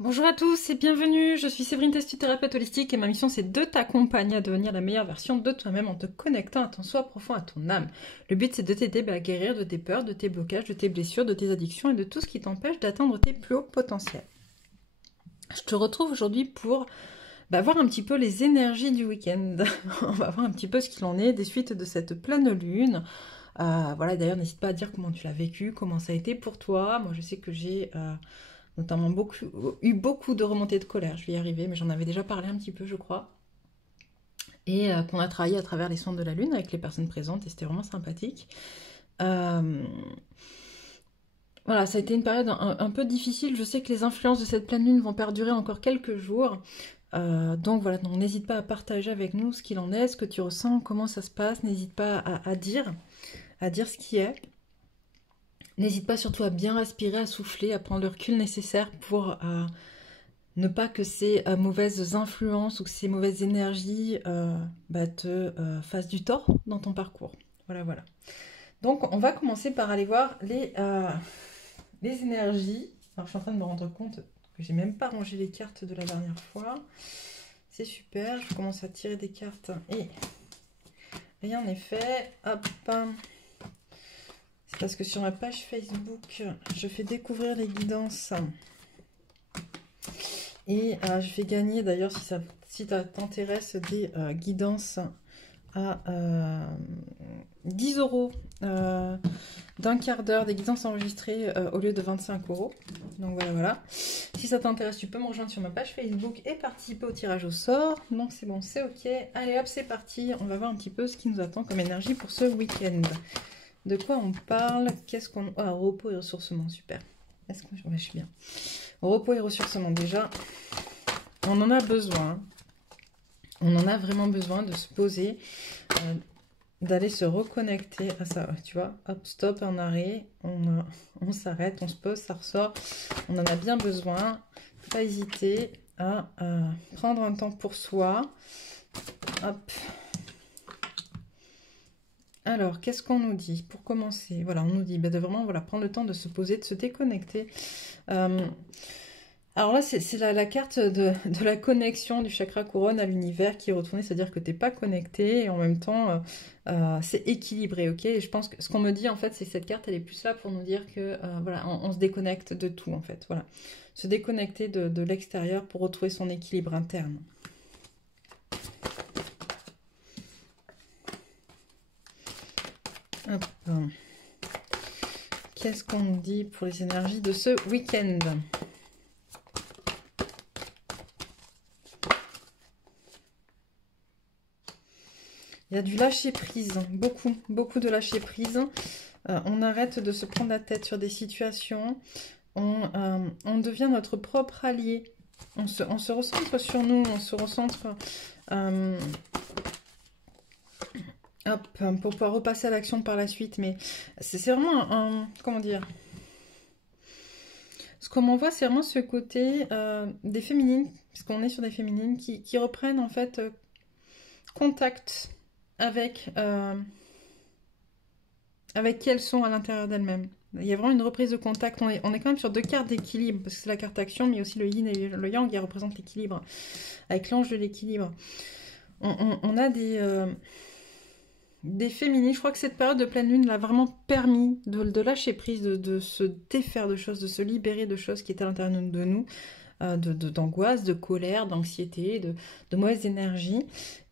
Bonjour à tous et bienvenue, je suis Séverine, thérapeute holistique et ma mission c'est de t'accompagner à devenir la meilleure version de toi-même en te connectant à ton soi profond, à ton âme. Le but c'est de t'aider à guérir de tes peurs, de tes blocages, de tes blessures, de tes addictions et de tout ce qui t'empêche d'atteindre tes plus hauts potentiels. Je te retrouve aujourd'hui pour voir un petit peu les énergies du week-end. On va voir un petit peu ce qu'il en est des suites de cette pleine lune. Voilà, d'ailleurs n'hésite pas à dire comment tu l'as vécu, comment ça a été pour toi. Moi je sais que j'ai... notamment eu beaucoup de remontées de colère, je vais y arriver, mais j'en avais déjà parlé un petit peu, je crois. Et qu'on a travaillé à travers les sondes de la Lune avec les personnes présentes, et c'était vraiment sympathique. Voilà, ça a été une période un peu difficile. Je sais que les influences de cette pleine Lune vont perdurer encore quelques jours. Donc voilà, n'hésite pas à partager avec nous ce qu'il en est, ce que tu ressens, comment ça se passe. N'hésite pas à dire ce qui est. N'hésite pas surtout à bien respirer, à souffler, à prendre le recul nécessaire pour ne pas que ces mauvaises influences ou que ces mauvaises énergies te fassent du tort dans ton parcours. Voilà, voilà. Donc, on va commencer par aller voir les énergies. Alors, je suis en train de me rendre compte que j'ai même pas rangé les cartes de la dernière fois. C'est super. Je commence à tirer des cartes et rien n'est fait. Hop. C'est parce que sur ma page Facebook, je fais découvrir les guidances. Et je fais gagner, d'ailleurs, si ça t'intéresse, des guidances à 10 € d'un quart d'heure, des guidances enregistrées au lieu de 25 €. Donc voilà, voilà. Si ça t'intéresse, tu peux me rejoindre sur ma page Facebook et participer au tirage au sort. Donc c'est bon, c'est ok. Allez hop, c'est parti. On va voir un petit peu ce qui nous attend comme énergie pour ce week-end. De quoi on parle? Qu'est-ce qu'on... Ah, repos et ressourcement, super. Est-ce que... Ouais, je suis bien. Repos et ressourcement, déjà, on en a besoin. On en a vraiment besoin de se poser, d'aller se reconnecter à ça. Tu vois, hop, stop, en arrêt, on s'arrête, on se pose, ça ressort. On en a bien besoin. Pas hésiter à prendre un temps pour soi. Hop. Alors, qu'est-ce qu'on nous dit pour commencer? Voilà, on nous dit de vraiment prendre le temps de se poser, de se déconnecter. Alors là, c'est la carte de la connexion du chakra couronne à l'univers qui est retournée, c'est-à-dire que tu n'es pas connecté et en même temps, c'est équilibré, ok? Et je pense que ce qu'on me dit, en fait, c'est que cette carte, elle est plus là pour nous dire que, voilà, on se déconnecte de tout, en fait, voilà. Se déconnecter de l'extérieur pour retrouver son équilibre interne. Hop. Qu'est-ce qu'on nous dit pour les énergies de ce week-end? Il y a du lâcher prise, beaucoup de lâcher prise. On arrête de se prendre la tête sur des situations. On devient notre propre allié. On se recentre sur nous, on se recentre... hop, pour pouvoir repasser à l'action par la suite. Mais c'est vraiment comment dire? Ce qu'on m'envoie, c'est vraiment ce côté des féminines, parce qu'on est sur des féminines qui reprennent en fait contact avec qui elles sont à l'intérieur d'elles-mêmes. Il y a vraiment une reprise de contact. On est quand même sur deux cartes d'équilibre, parce que c'est la carte action, mais aussi le yin et le yang qui représentent l'équilibre, avec l'ange de l'équilibre. On a des féminines. Je crois que cette période de pleine lune l'a vraiment permis de lâcher prise, de se défaire de choses, de se libérer de choses qui étaient à l'intérieur de nous, d'angoisse, de colère, d'anxiété, de mauvaises énergies.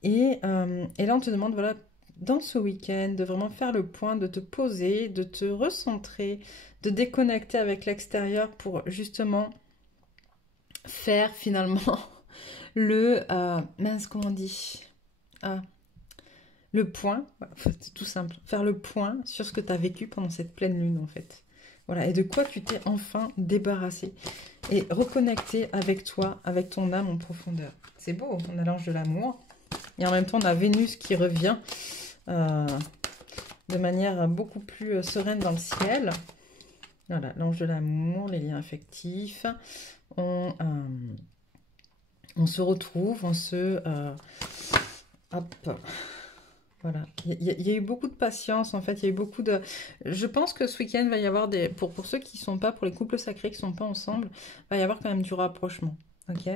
Et là, on te demande, voilà, dans ce week-end, de vraiment faire le point, de te poser, de te recentrer, de déconnecter avec l'extérieur pour justement faire finalement le... mince, comment on dit? Le point, voilà, c'est tout simple, faire le point sur ce que tu as vécu pendant cette pleine lune en fait. Voilà, et de quoi tu t'es enfin débarrassé. Et reconnecter avec toi, avec ton âme en profondeur. C'est beau, on a l'ange de l'amour. Et en même temps, on a Vénus qui revient de manière beaucoup plus sereine dans le ciel. Voilà, l'ange de l'amour, les liens affectifs. On se retrouve, on se... hop. Voilà, il y a eu beaucoup de patience, en fait, il y a eu beaucoup de... Je pense que ce week-end, va y avoir des... Pour ceux qui sont pas, pour les couples sacrés qui sont pas ensemble, va y avoir quand même du rapprochement, ok?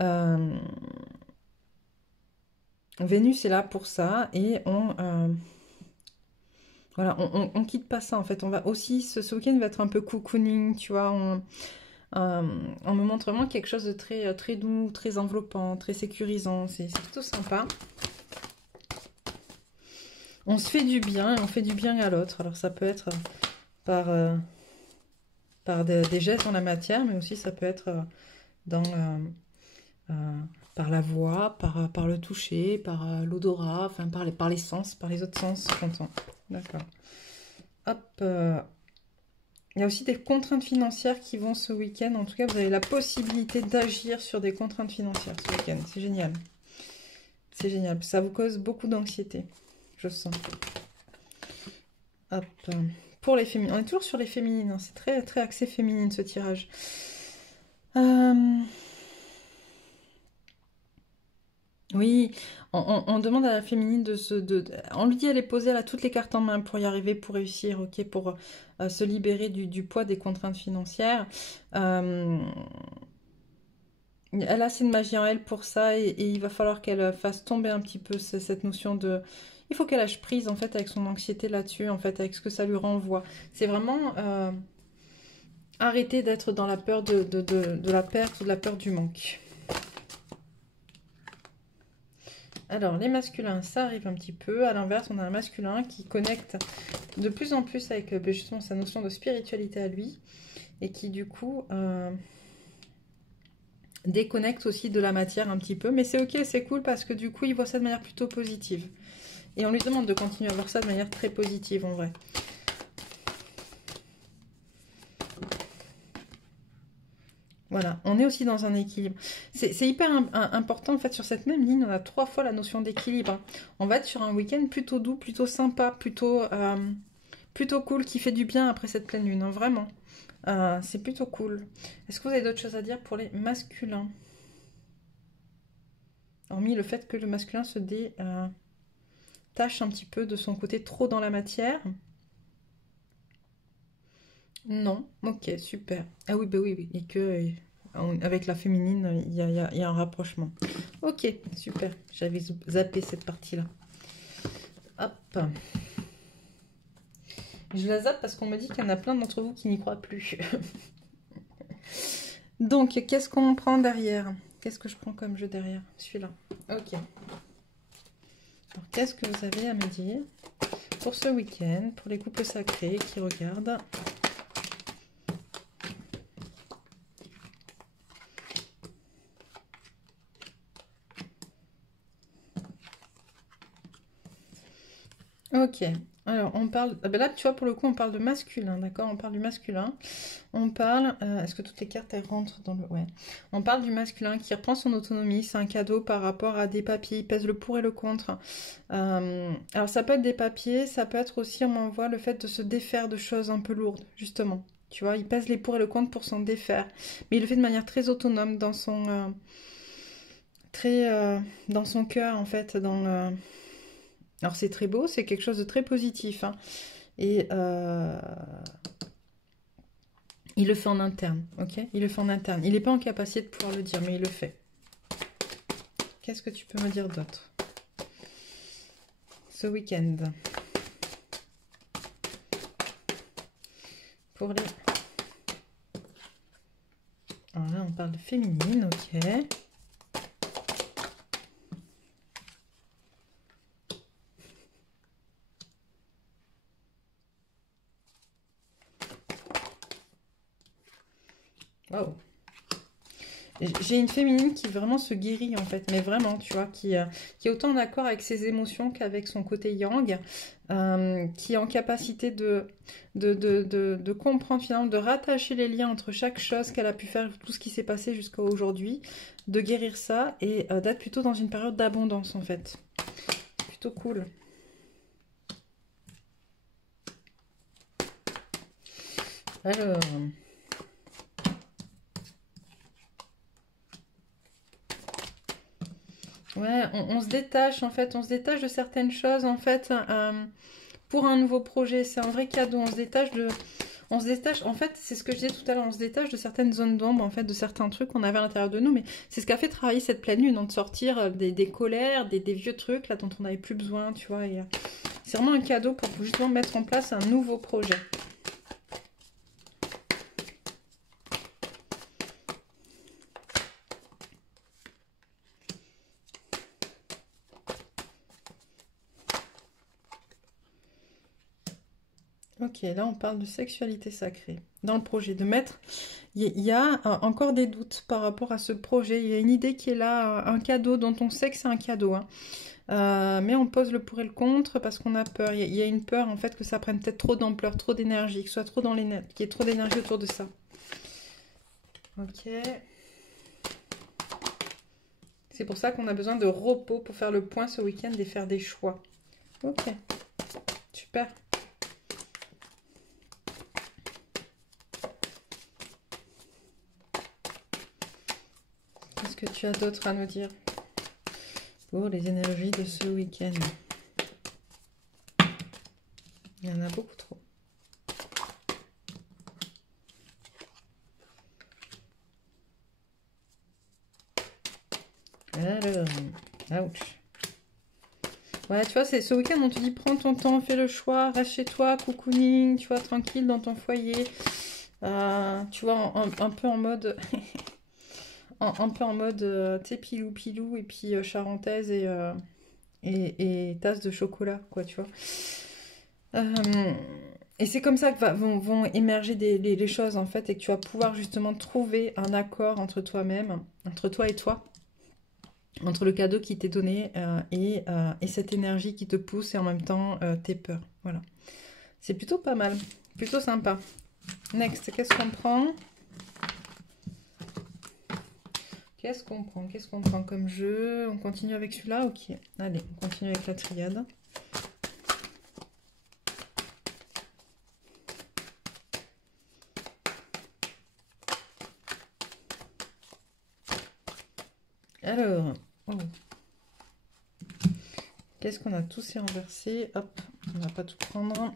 Euh, Vénus est là pour ça, et voilà, on quitte pas ça, en fait. On va aussi, ce week-end va être un peu cocooning, tu vois, on me montre vraiment quelque chose de très, très doux, très enveloppant, très sécurisant, c'est plutôt sympa. On se fait du bien et on fait du bien à l'autre. Alors ça peut être par, par des gestes dans la matière, mais aussi ça peut être dans, euh, par la voix, par le toucher, par l'odorat, enfin par les sens, par les autres sens, j'entends. D'accord. Hop. Il y a aussi des contraintes financières qui vont ce week-end. En tout cas, vous avez la possibilité d'agir sur des contraintes financières ce week-end. C'est génial. C'est génial. Ça vous cause beaucoup d'anxiété, je sens. Hop. Pour les féminines. On est toujours sur les féminines. Hein. C'est très, très axé féminine ce tirage. Oui, on demande à la féminine de se... on lui dit elle est posée, elle a toutes les cartes en main pour y arriver, pour réussir, ok, pour se libérer du poids des contraintes financières. Euh, Elle a assez de magie en elle pour ça et il va falloir qu'elle fasse tomber un petit peu cette notion de... Il faut qu'elle lâche prise en fait avec son anxiété là-dessus, en fait avec ce que ça lui renvoie. C'est vraiment arrêter d'être dans la peur de la perte ou de la peur du manque. Alors les masculins, ça arrive un petit peu. À l'inverse, on a un masculin qui connecte de plus en plus avec justement sa notion de spiritualité à lui et qui du coup... déconnecte aussi de la matière un petit peu, mais c'est ok, c'est cool parce que du coup il voit ça de manière plutôt positive et on lui demande de continuer à voir ça de manière très positive en vrai. Voilà, on est aussi dans un équilibre. C'est hyper important en fait sur cette même ligne, on a 3 fois la notion d'équilibre. Hein. On va être sur un week-end plutôt doux, plutôt sympa, plutôt cool, qui fait du bien après cette pleine lune, hein, vraiment. C'est plutôt cool. Est-ce que vous avez d'autres choses à dire pour les masculins? Hormis le fait que le masculin se détache un petit peu de son côté trop dans la matière. Non, ok, super. Ah oui, bah oui, oui. Et que avec la féminine, il y a un rapprochement. Ok, super. J'avais zappé cette partie-là. Hop. Je la zappe parce qu'on me dit qu'il y en a plein d'entre vous qui n'y croient plus. Donc, qu'est-ce qu'on prend derrière? Qu'est-ce que je prends comme jeu derrière? Celui-là. Ok. Alors, qu'est-ce que vous avez à me dire pour ce week-end, pour les couples sacrés qui regardent? Ok, alors on parle, ah ben là tu vois pour le coup on parle de masculin, d'accord? On parle du masculin, on parle, est-ce que toutes les cartes elles rentrent dans le... Ouais, on parle du masculin qui reprend son autonomie, c'est un cadeau par rapport à des papiers, il pèse le pour et le contre. Alors ça peut être des papiers, ça peut être aussi, on m'envoie le fait de se défaire de choses un peu lourdes, justement. Tu vois, il pèse les pour et le contre pour s'en défaire, mais il le fait de manière très autonome dans son... dans son cœur en fait, alors c'est très beau, c'est quelque chose de très positif. Hein. Et il le fait en interne, ok? Il le fait en interne. Il n'est pas en capacité de pouvoir le dire, mais il le fait. Qu'est-ce que tu peux me dire d'autre? Ce week-end. Pour les... Alors là, on parle de féminine, ok. Wow. J'ai une féminine qui vraiment se guérit en fait, mais vraiment, tu vois, qui est autant en accord avec ses émotions qu'avec son côté yang, qui est en capacité de comprendre finalement, de rattacher les liens entre chaque chose qu'elle a pu faire, tout ce qui s'est passé jusqu'à aujourd'hui, de guérir ça et d'être plutôt dans une période d'abondance en fait. Plutôt cool. Alors... Ouais, on se détache en fait, on se détache de certaines choses en fait pour un nouveau projet. C'est un vrai cadeau. On se détache. En fait, c'est ce que je disais tout à l'heure. On se détache de certaines zones d'ombre en fait, de certains trucs qu'on avait à l'intérieur de nous. Mais c'est ce qu'a fait travailler cette pleine lune, hein, de sortir des colères, des vieux trucs là dont on n'avait plus besoin, tu vois. Et c'est vraiment un cadeau pour justement mettre en place un nouveau projet. Ok, là on parle de sexualité sacrée dans le projet, de mettre, il y a encore des doutes par rapport à ce projet, il y a une idée qui est là, un cadeau dont on sait que c'est un cadeau, hein. Mais on pose le pour et le contre parce qu'on a peur, il y a une peur en fait que ça prenne peut-être trop d'ampleur, trop d'énergie, que ce soit trop dans l'énergie, qu'il y ait trop d'énergie autour de ça. Ok. C'est pour ça qu'on a besoin de repos pour faire le point ce week-end et faire des choix. Ok, super. Qu'est-ce que tu as d'autre à nous dire pour les énergies de ce week-end? Il y en a beaucoup trop. Alors, ouch. Ouais, tu vois, c'est ce week-end, on te dit prends ton temps, fais le choix, reste chez toi, cocooning, tu vois, tranquille dans ton foyer. Tu vois, un peu en mode, un peu en mode, tu sais, pilou pilou et puis charentaise et tasse de chocolat, quoi, tu vois. Et c'est comme ça que vont émerger les choses, en fait, et que tu vas pouvoir justement trouver un accord entre toi-même, entre toi et toi, entre le cadeau qui t'est donné et cette énergie qui te pousse et en même temps tes peurs. Voilà. C'est plutôt pas mal, plutôt sympa. Next, qu'est-ce qu'on prend? Qu'est-ce qu'on prend comme jeu? On continue avec celui-là? Ok. Allez, on continue avec la triade. Alors, oh. Qu'est-ce qu'on a tous renversé? Hop, on va pas tout prendre.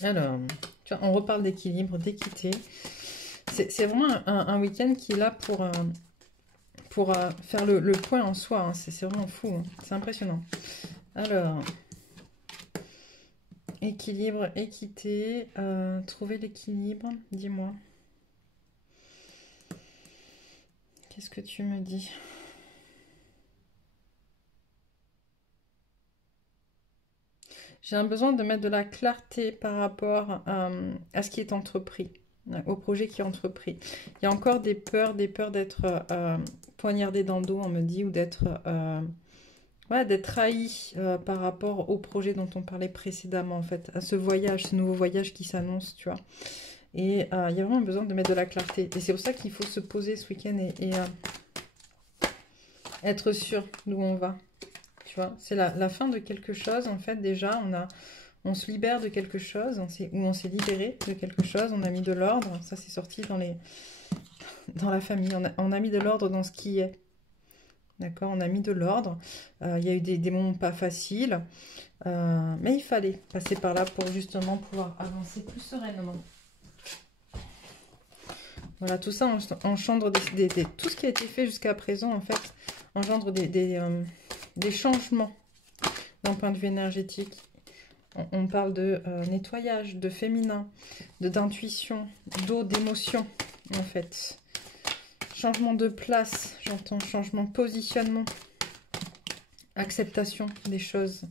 Alors, tu vois, on reparle d'équilibre, d'équité. C'est vraiment un week-end qui est là pour faire le point en soi, hein. C'est vraiment fou, hein. C'est impressionnant. Alors, équilibre, équité, trouver l'équilibre, dis-moi. Qu'est-ce que tu me dis? J'ai un besoin de mettre de la clarté par rapport à ce qui est entrepris, au projet qui est entrepris. Il y a encore des peurs d'être poignardé dans le dos, on me dit, ou d'être ouais, d'être trahi par rapport au projet dont on parlait précédemment, en fait, à ce voyage, ce nouveau voyage qui s'annonce, tu vois. Et il y a vraiment besoin de mettre de la clarté. Et c'est pour ça qu'il faut se poser ce week-end et être sûr d'où on va. Tu vois, c'est la fin de quelque chose, en fait, déjà, on se libère de quelque chose, on s'est libéré de quelque chose, on a mis de l'ordre, ça c'est sorti dans la famille, on a mis de l'ordre dans ce qui est. D'accord, on a mis de l'ordre. Il y a eu des moments pas faciles, mais il fallait passer par là pour justement pouvoir avancer plus sereinement. Voilà, tout ça engendre tout ce qui a été fait jusqu'à présent, en fait, engendre des changements d'un point de vue énergétique. On parle de nettoyage, de féminin, d'intuition, d'eau, d'émotion, en fait. Changement de place, j'entends changement de positionnement, acceptation des choses.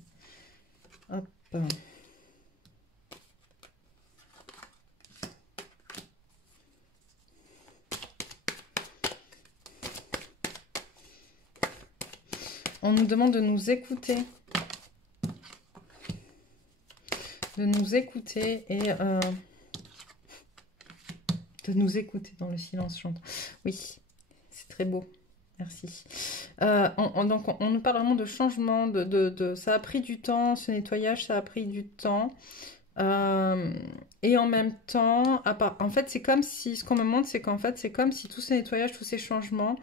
Hop. On nous demande de nous écouter. De nous écouter et de nous écouter dans le silence chantant. Oui, c'est très beau. Merci. Donc, on nous parle vraiment de changement, ça a pris du temps, ce nettoyage, ça a pris du temps. Et en même temps, en fait, c'est comme si, ce qu'on me montre, c'est qu'en fait, c'est comme si tous ces nettoyages, tous ces changements,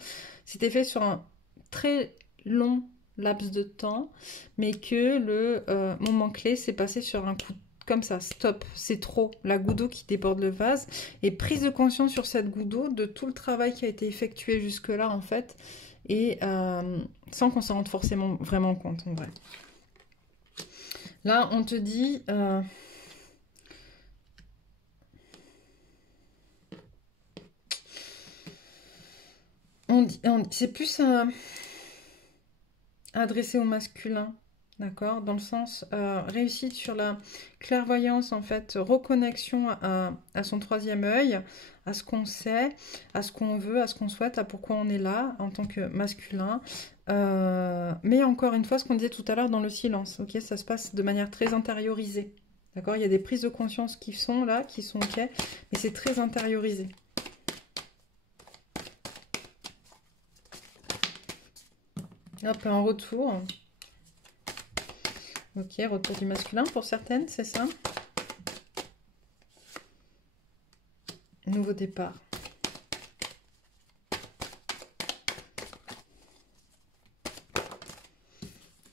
c'était fait sur un très long laps de temps, mais que le moment clé s'est passé sur un coup comme ça, stop, c'est trop, la goutte d'eau qui déborde le vase, et prise de conscience sur cette goutte d'eau de tout le travail qui a été effectué jusque-là, en fait, et sans qu'on s'en rende forcément vraiment compte, en vrai. Là, on te dit... c'est plus adressé au masculin, d'accord? Dans le sens réussite sur la clairvoyance, en fait, reconnexion à son troisième œil, à ce qu'on sait, à ce qu'on veut, à ce qu'on souhaite, à pourquoi on est là en tant que masculin. Mais encore une fois, ce qu'on disait tout à l'heure dans le silence, ok? Ça se passe de manière très intériorisée, d'accord? Il y a des prises de conscience qui sont là, qui sont ok, mais c'est très intériorisé. Hop, un retour. Ok, retour du masculin pour certaines, c'est ça. Nouveau départ.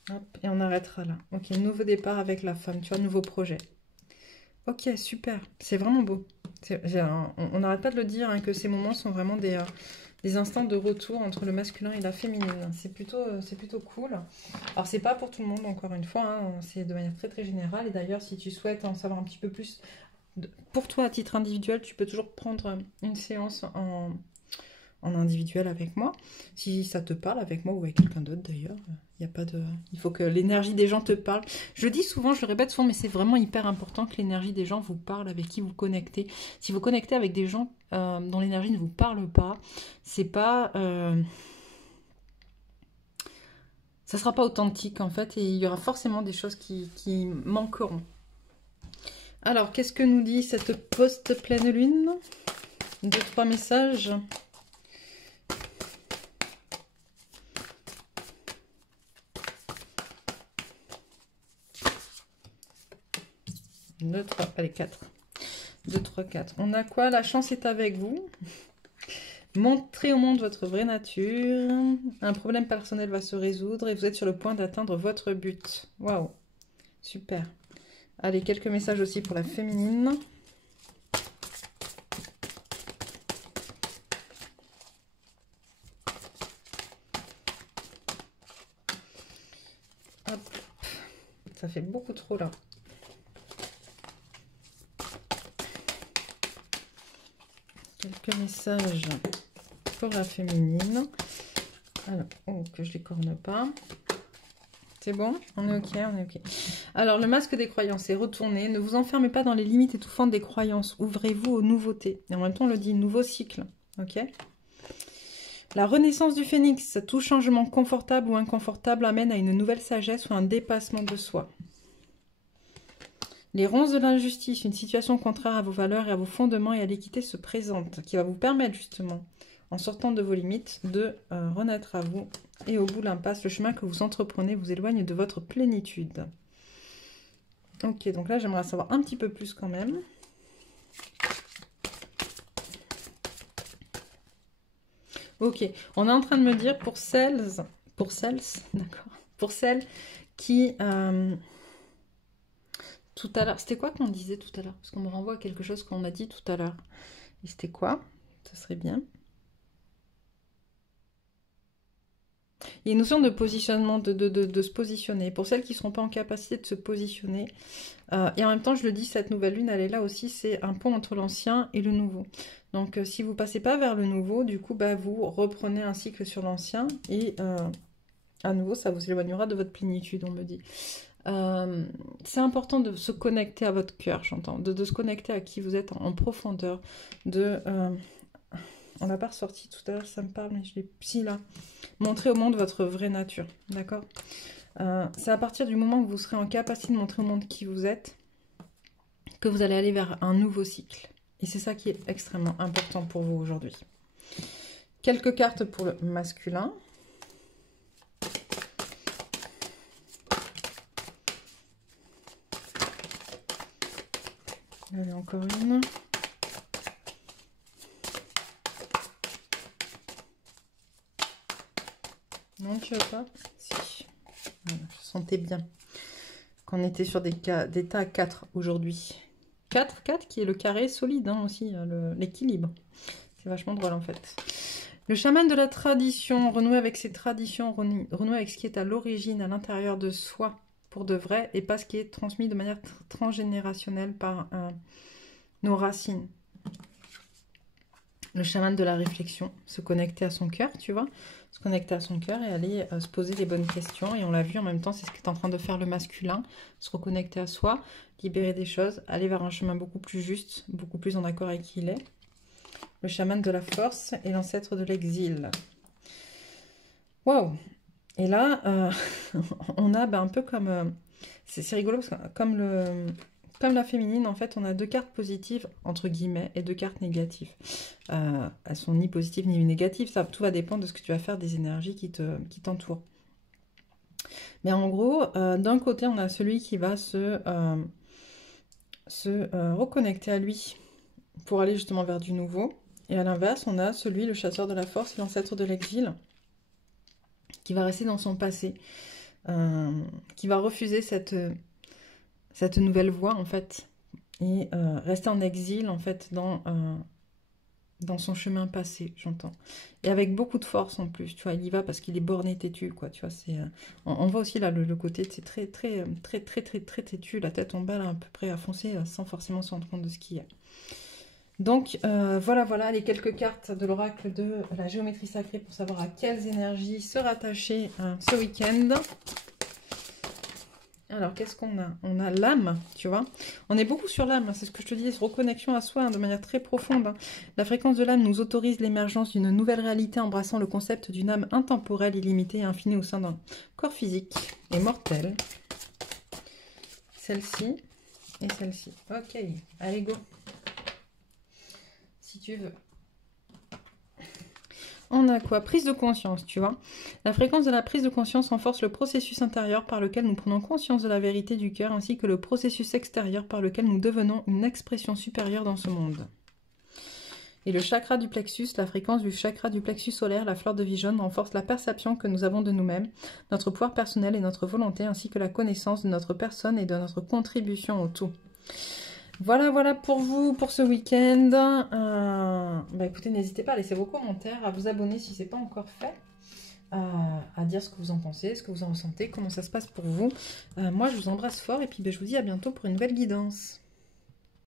Hop, et on arrêtera là. Ok, nouveau départ avec la femme, tu vois, nouveau projet. Ok, super, c'est vraiment beau. On n'arrête pas de le dire, hein, que ces moments sont vraiment des instants de retour entre le masculin et la féminine. C'est plutôt cool. Alors, c'est pas pour tout le monde, encore une fois, hein, c'est de manière très très générale. Et d'ailleurs, si tu souhaites en savoir un petit peu plus pour toi à titre individuel, tu peux toujours prendre une séance en individuel avec moi. Si ça te parle, avec moi ou avec quelqu'un d'autre d'ailleurs, il y a pas de... Il faut que l'énergie des gens te parle. Je le dis souvent, je le répète souvent, mais c'est vraiment hyper important que l'énergie des gens vous parle, avec qui vous connectez. Si vous connectez avec des gens dont l'énergie ne vous parle pas, c'est pas... ça sera pas authentique en fait, et il y aura forcément des choses qui manqueront. Alors, qu'est-ce que nous dit cette post-pleine lune? 2-3 messages. Deux, trois, allez, 4. 2, 3, 4. On a quoi? La chance est avec vous. Montrez au monde votre vraie nature. Un problème personnel va se résoudre et vous êtes sur le point d'atteindre votre but. Waouh, super. Allez, quelques messages aussi pour la féminine. Hop. Ça fait beaucoup trop là. Quelques messages pour la féminine. Alors, oh, que je les corne pas. C'est bon? On est ok, on est ok. Alors, le masque des croyances est retourné. Ne vous enfermez pas dans les limites étouffantes des croyances. Ouvrez-vous aux nouveautés. Et en même temps, on le dit, nouveau cycle. Ok? La renaissance du phénix. Tout changement confortable ou inconfortable amène à une nouvelle sagesse ou un dépassement de soi. Les ronces de l'injustice, une situation contraire à vos valeurs et à vos fondements et à l'équité se présente, qui va vous permettre justement, en sortant de vos limites, de renaître à vous. Et au bout de l'impasse, le chemin que vous entreprenez vous éloigne de votre plénitude. Ok, donc là, j'aimerais savoir un petit peu plus quand même. Ok, on est en train de me dire pour celles, d'accord, pour celles qui... tout à l'heure, c'était quoi qu'on disait tout à l'heure? Parce qu'on me renvoie à quelque chose qu'on a dit tout à l'heure. Et c'était quoi? Ça serait bien. Il y a une notion de positionnement, de se positionner. Pour celles qui ne seront pas en capacité de se positionner. Et en même temps, je le dis, cette nouvelle lune, elle est là aussi. C'est un pont entre l'ancien et le nouveau. Donc, si vous ne passez pas vers le nouveau, du coup, bah, vous reprenez un cycle sur l'ancien. Et à nouveau, ça vous éloignera de votre plénitude, on me dit. C'est important de se connecter à votre cœur, j'entends. De se connecter à qui vous êtes en profondeur. On n'a pas ressorti tout à l'heure, ça me parle, mais je l'ai... Si, là. Montrer au monde votre vraie nature, d'accord? C'est à partir du moment où vous serez en capacité de montrer au monde qui vous êtes que vous allez aller vers un nouveau cycle. Et c'est ça qui est extrêmement important pour vous aujourd'hui. Quelques cartes pour le masculin. Allez, encore une. Non, tu veux pas? Si. Voilà, je sentais bien qu'on était sur des tas à 4 aujourd'hui. 4 qui est le carré solide hein, aussi, l'équilibre. C'est vachement drôle en fait. Le chaman de la tradition, renouer avec ses traditions, renouer avec ce qui est à l'origine, à l'intérieur de soi, pour de vrai, et pas ce qui est transmis de manière transgénérationnelle par nos racines. Le chaman de la réflexion, se connecter à son cœur, tu vois, se connecter à son cœur et aller se poser les bonnes questions. Et on l'a vu en même temps, c'est ce qu'est en train de faire le masculin, se reconnecter à soi, libérer des choses, aller vers un chemin beaucoup plus juste, beaucoup plus en accord avec qui il est. Le chaman de la force et l'ancêtre de l'exil. Waouh! Et là, on a un peu comme... c'est rigolo parce que comme la féminine, en fait, on a 2 cartes positives, entre guillemets, et 2 cartes négatives. Elles sont ni positives ni négatives, ça, tout va dépendre de ce que tu vas faire des énergies qui t'entourent. Mais en gros, d'un côté, on a celui qui va se reconnecter à lui pour aller justement vers du nouveau. Et à l'inverse, on a celui, le chasseur de la force, l'ancêtre de l'exil, qui va rester dans son passé, qui va refuser cette nouvelle voie, en fait, et rester en exil, en fait, dans son chemin passé, j'entends. Et avec beaucoup de force, en plus, tu vois, il y va parce qu'il est borné têtu, quoi, tu vois, c'est... on voit aussi, là, le côté, c'est très têtu, la tête en bas, là, à peu près à foncer, sans forcément se rendre compte de ce qu'il y a. Donc, voilà les quelques cartes de l'oracle de la géométrie sacrée pour savoir à quelles énergies se rattacher ce week-end. Alors, qu'est-ce qu'on a? On a l'âme, tu vois. On est beaucoup sur l'âme, c'est ce que je te disais, reconnexion à soi de manière très profonde. La fréquence de l'âme nous autorise l'émergence d'une nouvelle réalité embrassant le concept d'une âme intemporelle, illimitée et infinie au sein d'un corps physique et mortel. Celle-ci et celle-ci. Ok, allez, go. Si tu veux. On a quoi? Prise de conscience, tu vois. La fréquence de la prise de conscience renforce le processus intérieur par lequel nous prenons conscience de la vérité du cœur, ainsi que le processus extérieur par lequel nous devenons une expression supérieure dans ce monde. Et le chakra du plexus, la fréquence du chakra du plexus solaire, la fleur de vie jaune, renforce la perception que nous avons de nous-mêmes, notre pouvoir personnel et notre volonté, ainsi que la connaissance de notre personne et de notre contribution au tout. Voilà pour vous, pour ce week-end. Écoutez, n'hésitez pas à laisser vos commentaires, à vous abonner si ce n'est pas encore fait, à dire ce que vous en pensez, ce que vous en ressentez, comment ça se passe pour vous. Moi, je vous embrasse fort et puis je vous dis à bientôt pour une nouvelle guidance.